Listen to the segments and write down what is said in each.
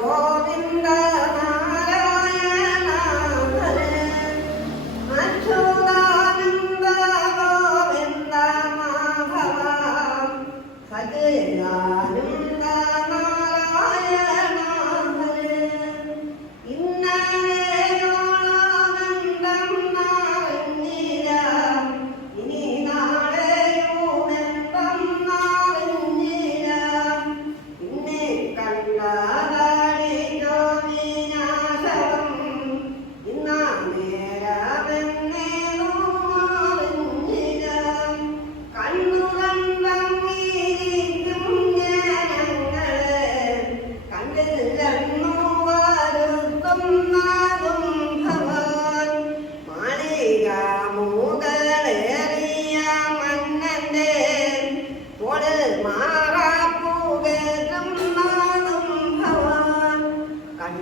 Govinda.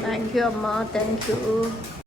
Thank you, Amma. Thank you.